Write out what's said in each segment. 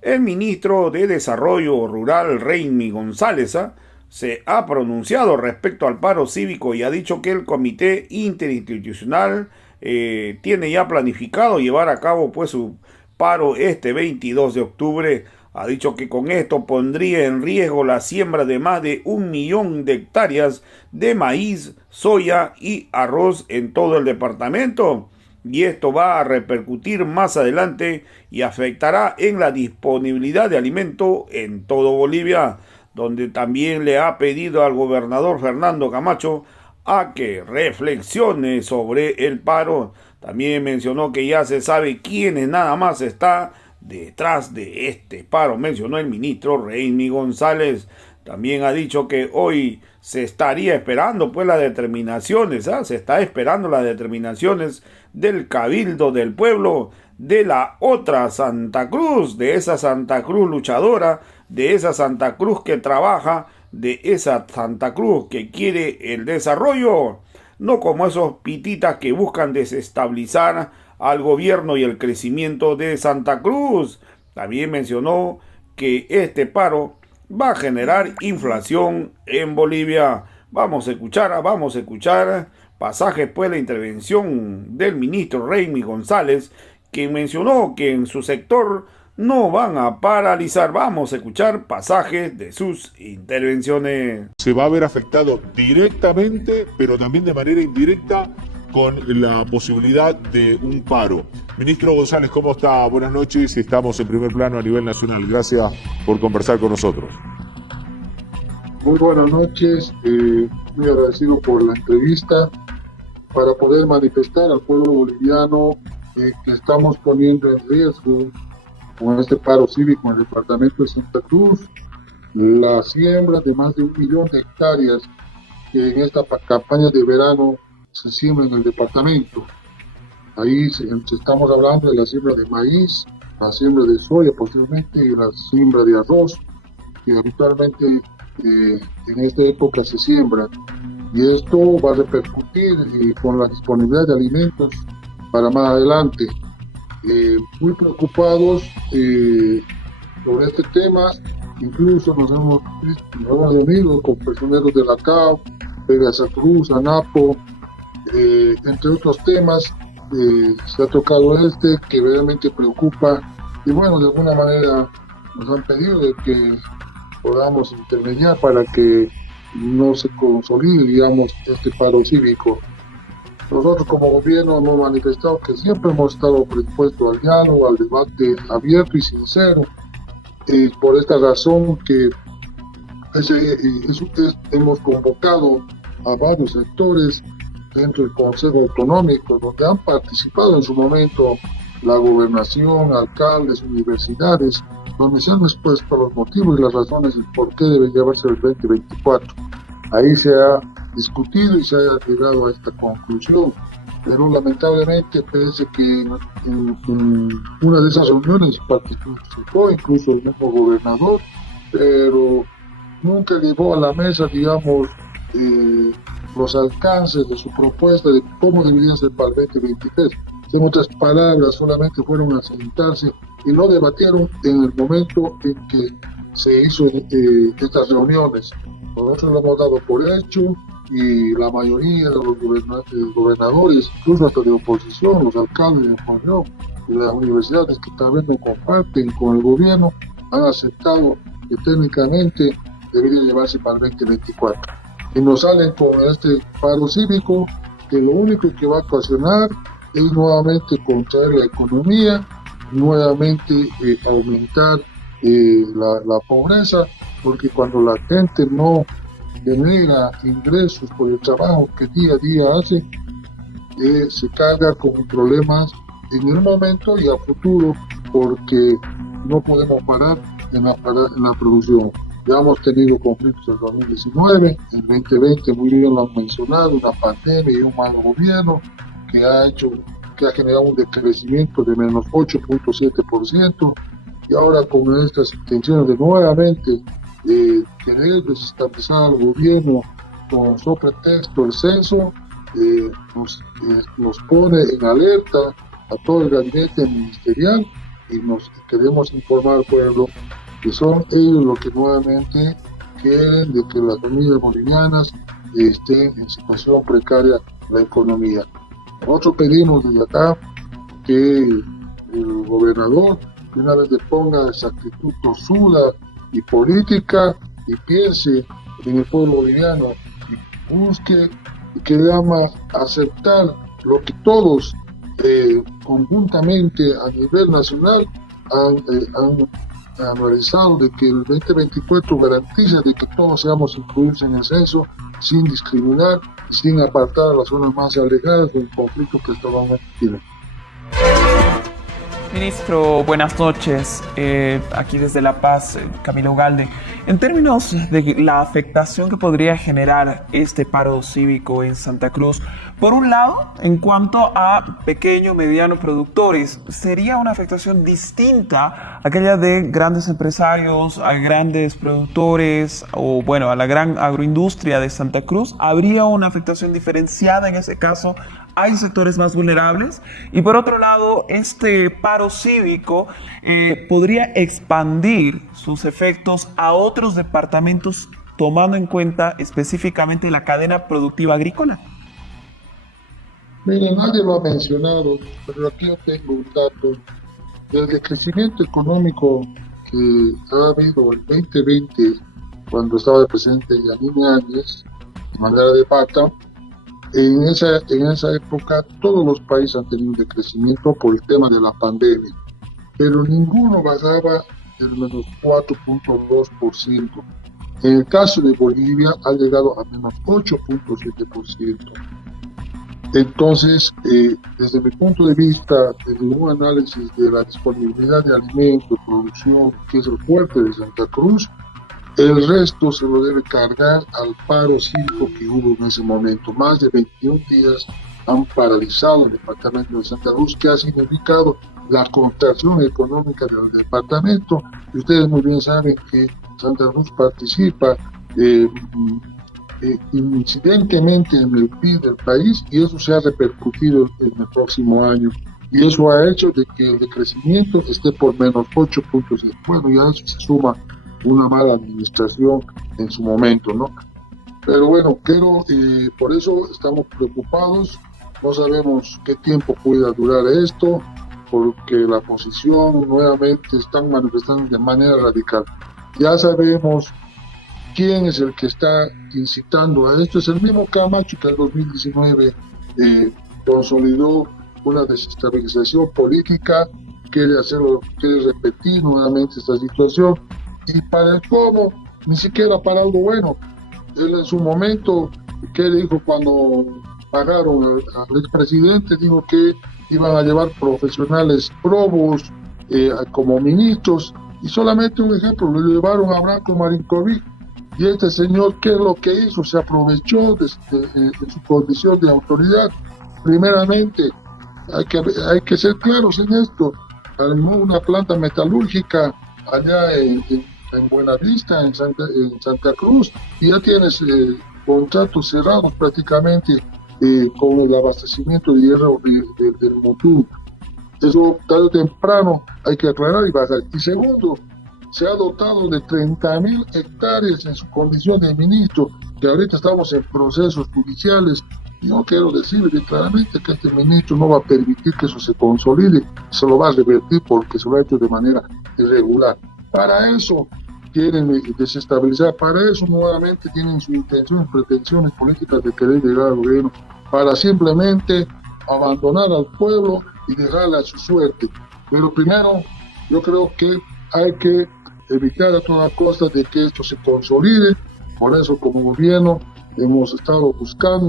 El ministro de Desarrollo Rural, Reimi González, se ha pronunciado respecto al paro cívico y ha dicho que el comité interinstitucional tiene ya planificado llevar a cabo pues su paro este 22 de octubre. Ha dicho que con esto pondría en riesgo la siembra de más de 1 millón de hectáreas de maíz, soya y arroz en todo el departamento. Y esto va a repercutir más adelante y afectará en la disponibilidad de alimento en todo Bolivia, donde también le ha pedido al gobernador Fernando Camacho a que reflexione sobre el paro. También mencionó que ya se sabe quién nada más está detrás de este paro, mencionó el ministro Reimi González. También ha dicho que hoy se estaría esperando pues las determinaciones, se está esperando las determinaciones del Cabildo del Pueblo, de la otra Santa Cruz, de esa Santa Cruz luchadora, de esa Santa Cruz que trabaja, de esa Santa Cruz que quiere el desarrollo, no como esos pititas que buscan desestabilizar al gobierno y el crecimiento de Santa Cruz. También mencionó que este paro va a generar inflación en Bolivia. Vamos a escuchar pasajes pues la intervención del ministro Reimi González, que mencionó que en su sector no van a paralizar. Vamos a escuchar pasajes de sus intervenciones. Se va a ver afectado directamente, pero también de manera indirecta, con la posibilidad de un paro. Ministro González, ¿cómo está? Buenas noches, estamos en primer plano a nivel nacional. Gracias por conversar con nosotros. Muy buenas noches, muy agradecido por la entrevista para poder manifestar al pueblo boliviano que estamos poniendo en riesgo con este paro cívico en el departamento de Santa Cruz la siembra de más de 1 millón de hectáreas que en esta campaña de verano se siembra en el departamento. Ahí estamos hablando de la siembra de maíz, la siembra de soya posiblemente y la siembra de arroz, que habitualmente en esta época se siembra. Y esto va a repercutir con la disponibilidad de alimentos para más adelante. Muy preocupados sobre este tema, incluso nos hemos reunido con personeros de la CAO, Pegasus Cruz, ANAPO, entre otros temas. Se ha tocado este que realmente preocupa y bueno, de alguna manera nos han pedido de que podamos intermediar para que no se consolide, digamos, este paro cívico. Nosotros como gobierno hemos manifestado que siempre hemos estado predispuestos al diálogo, al debate abierto y sincero, y por esta razón que hemos convocado a varios sectores dentro del Consejo Autonómico, donde han participado en su momento la gobernación, alcaldes, universidades, donde se han expuesto los motivos y las razones del por qué debe llevarse el 2024. Ahí se ha discutido y se ha llegado a esta conclusión, pero lamentablemente parece que en una de esas reuniones participó incluso el mismo gobernador, pero nunca llevó a la mesa, digamos, los alcances de su propuesta de cómo debería ser para el 2023. En otras palabras, solamente fueron a sentarse y no debatieron en el momento en que se hizo estas reuniones. Nosotros lo hemos dado por hecho y la mayoría de los gobernadores, incluso hasta de oposición, los alcaldes de oposición y las universidades que tal vez no comparten con el gobierno, han aceptado que técnicamente debería llevarse para el 2024. Y nos salen con este paro cívico que lo único que va a ocasionar es nuevamente contraer la economía, nuevamente aumentar la pobreza, porque cuando la gente no genera ingresos por el trabajo que día a día hace, se carga con problemas en el momento y a futuro, porque no podemos parar en la producción. Ya hemos tenido conflictos en 2019, en 2020 muy bien lo han mencionado, una pandemia y un mal gobierno que ha generado un decrecimiento de menos 8.7%, y ahora con estas intenciones de nuevamente querer desestabilizar al gobierno con su pretexto el censo, nos pone en alerta a todo el gabinete ministerial y nos queremos informar al pueblo que son ellos los que nuevamente quieren de que las familias bolivianas estén en situación precaria la economía. Nosotros pedimos desde acá que el gobernador de una vez le ponga esa actitud tosuda y política y piense en el pueblo boliviano y busque y que llama a aceptar lo que todos conjuntamente a nivel nacional han analizado, de que el 2024 garantiza de que todos seamos incluidos en el censo sin discriminar y sin apartar a las zonas más alejadas del conflicto que actualmente tiene. Ministro, buenas noches. Aquí desde La Paz, Camilo Ugalde. En términos de la afectación que podría generar este paro cívico en Santa Cruz, por un lado, en cuanto a pequeños, medianos productores, sería una afectación distinta a aquella de grandes empresarios, a grandes productores o, bueno, a la gran agroindustria de Santa Cruz. ¿Habría una afectación diferenciada en ese caso? ¿Hay sectores más vulnerables? Y por otro lado, este paro cívico podría expandir sus efectos a otros departamentos, tomando en cuenta específicamente la cadena productiva agrícola. Mire, nadie lo ha mencionado, pero aquí yo tengo un dato del decrecimiento económico que ha habido el 2020, cuando estaba el presidente Yanine Áñez, de manera de pata. En esa época todos los países han tenido un decrecimiento por el tema de la pandemia, pero ninguno bajaba del menos 4.2%. En el caso de Bolivia ha llegado a menos 8.7%. Entonces, desde mi punto de vista, desde un análisis de la disponibilidad de alimentos, producción, que es el fuerte de Santa Cruz, el resto se lo debe cargar al paro cívico que hubo en ese momento. Más de 21 días han paralizado el departamento de Santa Cruz, que ha significado la contracción económica del departamento. Y ustedes muy bien saben que Santa Cruz participa incidentemente en el PIB del país, y eso se ha repercutido en el próximo año. Y eso ha hecho de que el decrecimiento esté por menos 8.6. Bueno, ya eso se suma una mala administración en su momento, ¿no? Pero bueno, por eso estamos preocupados, no sabemos qué tiempo pueda durar esto, porque la oposición nuevamente están manifestando de manera radical. Ya sabemos quién es el que está incitando a esto, es el mismo Camacho que en 2019 consolidó una desestabilización política, quiere repetir nuevamente esta situación. Y para el cómo, ni siquiera para algo bueno. Él en su momento, ¿qué dijo cuando pagaron al expresidente? Dijo que iban a llevar profesionales probos como ministros, y solamente un ejemplo, lo llevaron a Branco Marinkovic, y este señor, ¿qué es lo que hizo? Se aprovechó de su condición de autoridad. Primeramente, hay que ser claros en esto, armó una planta metalúrgica allá en Buenavista, en Santa Cruz, y ya tienes contratos cerrados prácticamente con el abastecimiento de hierro del Motul. Eso tarde o temprano hay que aclarar y bajar. Y segundo, se ha dotado de 30.000 hectáreas en su condición de ministro, que ahorita estamos en procesos judiciales. Y no quiero decirle claramente que este ministro no va a permitir que eso se consolide, se lo va a revertir porque se lo ha hecho de manera irregular. Para eso quieren desestabilizar, para eso nuevamente tienen sus intenciones, pretensiones políticas de querer llegar al gobierno, para simplemente abandonar al pueblo y dejarle a su suerte. Pero primero, yo creo que hay que evitar a toda costa de que esto se consolide. Por eso, como gobierno, hemos estado buscar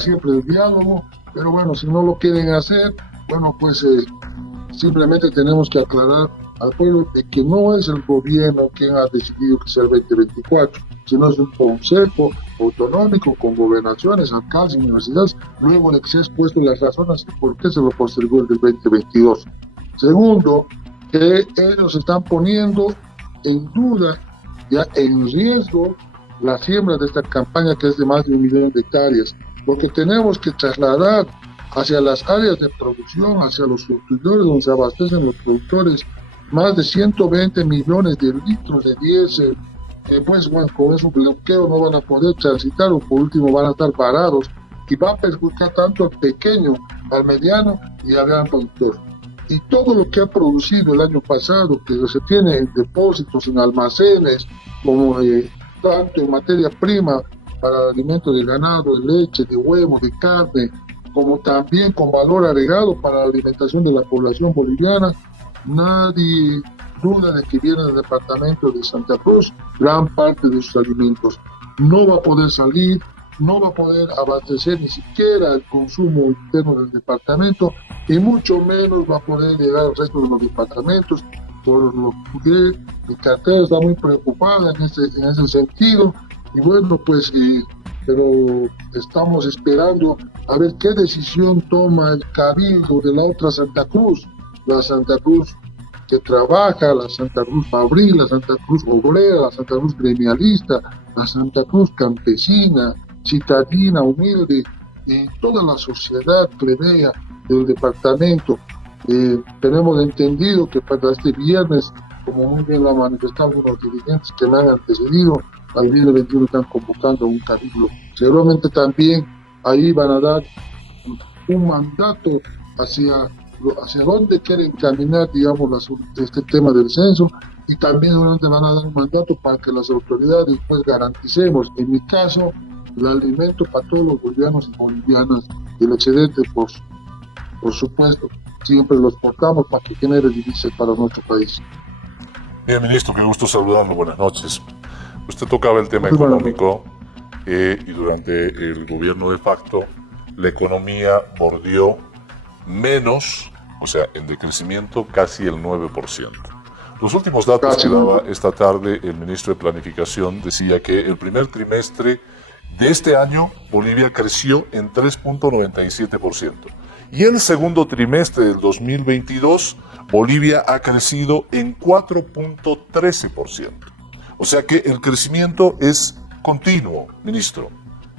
siempre el diálogo, pero bueno, si no lo quieren hacer, bueno, pues simplemente tenemos que aclarar al pueblo de que no es el gobierno quien ha decidido que sea el 2024, sino es un consejo autonómico con gobernaciones, alcaldes y universidades, luego de que se han expuesto las razones por qué se lo postergó el del 2022. Segundo, que ellos están poniendo en duda, ya en riesgo, la siembra de esta campaña, que es de más de 1 millón de hectáreas, porque tenemos que trasladar hacia las áreas de producción, hacia los surtidores donde se abastecen los productores, más de 120 millones de litros de diésel, que pues bueno, con ese bloqueo no van a poder transitar o por último van a estar parados y va a perjudicar tanto al pequeño, al mediano y al gran productor. Y todo lo que ha producido el año pasado, que se tiene en depósitos, en almacenes, como tanto en materia prima para alimentos de ganado, de leche, de huevo, de carne, como también con valor agregado para la alimentación de la población boliviana, nadie duda de que viene del departamento de Santa Cruz gran parte de sus alimentos. No va a poder salir, no va a poder abastecer ni siquiera el consumo interno del departamento y mucho menos va a poder llegar al resto de los departamentos, por lo que mi cartera está muy preocupada en ese sentido y bueno pues pero estamos esperando a ver qué decisión toma el Cabildo de la otra Santa Cruz, la Santa Cruz que trabaja, la Santa Cruz fabril, la Santa Cruz obrera, la Santa Cruz gremialista, la Santa Cruz campesina, citadina, humilde, y toda la sociedad plebeya del departamento. Tenemos entendido que para este viernes, como muy bien lo han manifestado algunos dirigentes que me han antecedido, al viernes 21 están convocando un cabildo. Seguramente también ahí van a dar un mandato hacia dónde quieren caminar, digamos, este tema del censo, y también seguramente van a dar un mandato para que las autoridades pues garanticemos, en mi caso, el alimento para todos los bolivianos y bolivianas, y el excedente, por supuesto, siempre los portamos para que genere divisas para nuestro país. Bien, ministro, qué gusto saludarlo, buenas noches. Usted tocaba el tema económico y durante el gobierno de facto la economía mordió menos, o sea, en decrecimiento casi el 9%. Los últimos datos que daba esta tarde el ministro de Planificación decía que el primer trimestre de este año Bolivia creció en 3.97%. Y el segundo trimestre del 2022 Bolivia ha crecido en 4.13%. O sea que el crecimiento es continuo, ministro.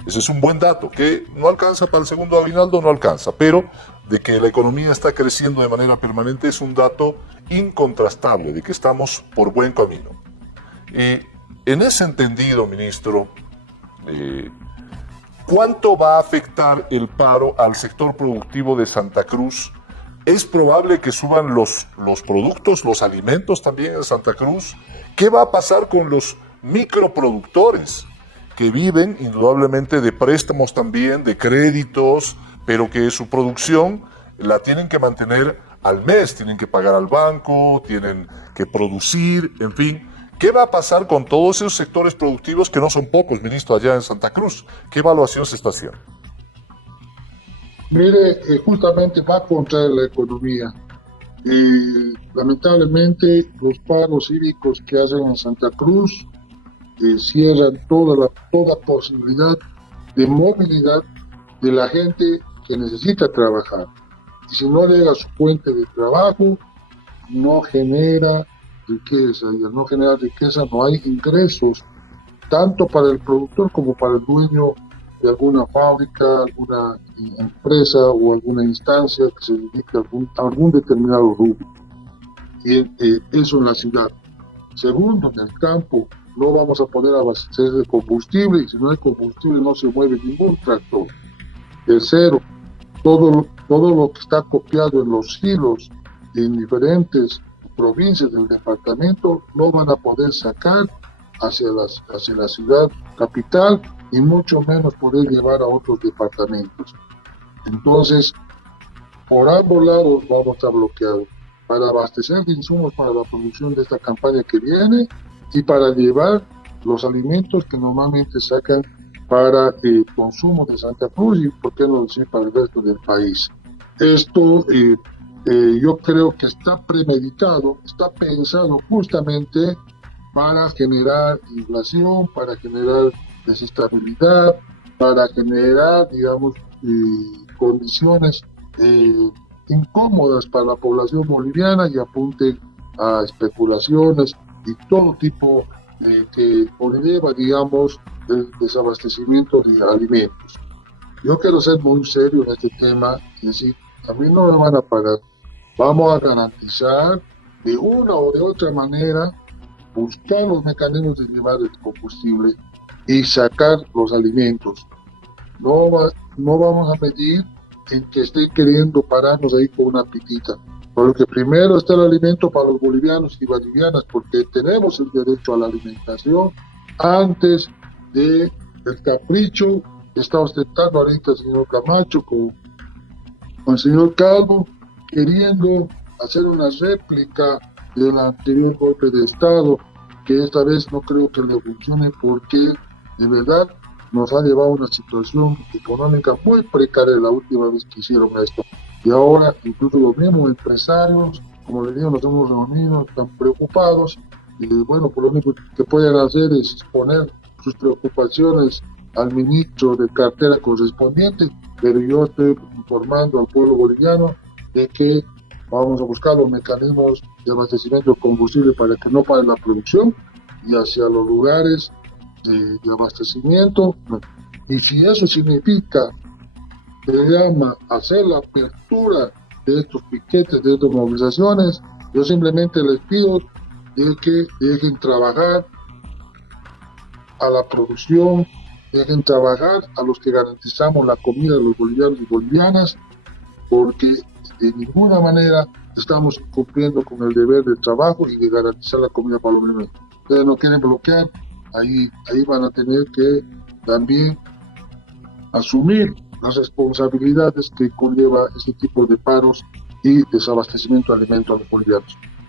Ese es un buen dato, que no alcanza para el segundo aguinaldo, no alcanza, pero de que la economía está creciendo de manera permanente es un dato incontrastable, de que estamos por buen camino. En ese entendido, ministro, ¿cuánto va a afectar el paro al sector productivo de Santa Cruz? ¿Es probable que suban los productos, los alimentos también en Santa Cruz? ¿Qué va a pasar con los microproductores que viven indudablemente de préstamos también, de créditos, pero que su producción la tienen que mantener al mes, tienen que pagar al banco, tienen que producir, en fin? ¿Qué va a pasar con todos esos sectores productivos que no son pocos, ministro, allá en Santa Cruz? ¿Qué evaluación se está haciendo? Mire, justamente va a contraer la economía. Lamentablemente, los paros cívicos que hacen en Santa Cruz cierran toda posibilidad de movilidad de la gente que necesita trabajar. Y si no llega a su fuente de trabajo, no genera riqueza, y al no generar riqueza no hay ingresos, tanto para el productor como para el dueño de alguna fábrica, alguna empresa o alguna instancia que se dedique a algún determinado rubro. Y eso en la ciudad. Segundo, en el campo no vamos a poder abastecer de combustible, y si no hay combustible no se mueve ningún tractor. Tercero, todo lo que está copiado en los silos en diferentes provincias del departamento no van a poder sacar hacia la ciudad capital y mucho menos poder llevar a otros departamentos. Entonces, por ambos lados vamos a estar bloqueados para abastecer de insumos para la producción de esta campaña que viene y para llevar los alimentos que normalmente sacan para el consumo de Santa Cruz y, por qué no decir, para el resto del país. Esto yo creo que está premeditado, está pensado justamente para generar inflación, para generar desestabilidad, para generar, digamos, condiciones incómodas para la población boliviana y apunten a especulaciones y todo tipo que conlleva, digamos, el desabastecimiento de alimentos. yo quiero ser muy serio en este tema y decir, a mí no me van a pagar. Vamos a garantizar de una o de otra manera, buscar los mecanismos de llevar el combustible y sacar los alimentos. No vamos a medir en que estén queriendo pararnos ahí con una pitita. Porque primero está el alimento para los bolivianos y bolivianas, porque tenemos el derecho a la alimentación antes del capricho que está ostentando ahorita el señor Camacho con el señor Calvo, queriendo hacer una réplica del anterior golpe de Estado, que esta vez no creo que le funcione porque de verdad nos ha llevado a una situación económica muy precaria la última vez que hicieron esto. Y ahora incluso los mismos empresarios, como les digo, nos hemos reunido, están preocupados y bueno, por lo único que pueden hacer es exponer sus preocupaciones al ministro de cartera correspondiente, pero yo estoy informando al pueblo boliviano de que vamos a buscar los mecanismos de abastecimiento de combustible para que no pare la producción y hacia los lugares de abastecimiento. Y si eso significa que llama hacer la apertura de estos piquetes, de estas movilizaciones, yo simplemente les pido de que dejen trabajar a la producción, dejen trabajar a los que garantizamos la comida de los bolivianos y bolivianas, porque de ninguna manera estamos cumpliendo con el deber de trabajo y de garantizar la comida para los bolivianos. Ustedes no quieren bloquear, ahí van a tener que también asumir las responsabilidades que conlleva este tipo de paros y desabastecimiento de alimentos a los bolivianos.